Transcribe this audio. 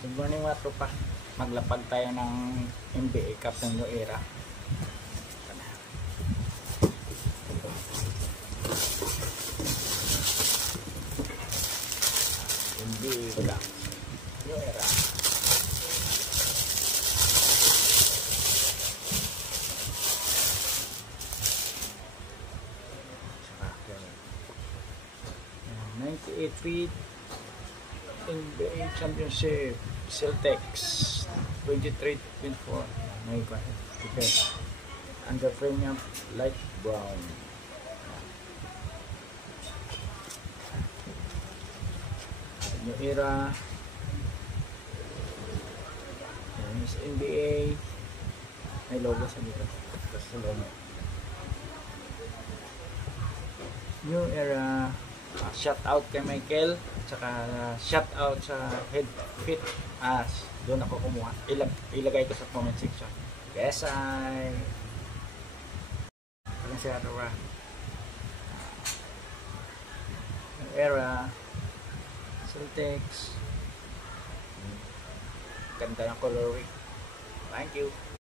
Good morning mga tropa. Maglapag tayo ng NBA Cup ng New Era. NBA Cup New Era. Ayan, 98 feet NBA Championship Celtics 23-24. May okay. Under premium light brown. New Era. Ayan, is NBA. May logo sa dito. Basta logo. New Era. Shout out kay Michael, tsaka shout out sa Head Fit. Doon ako kumuha. Ilagay ko sa comment section. Yes, New Era Celtics. Ganda ng coloring. Thank you.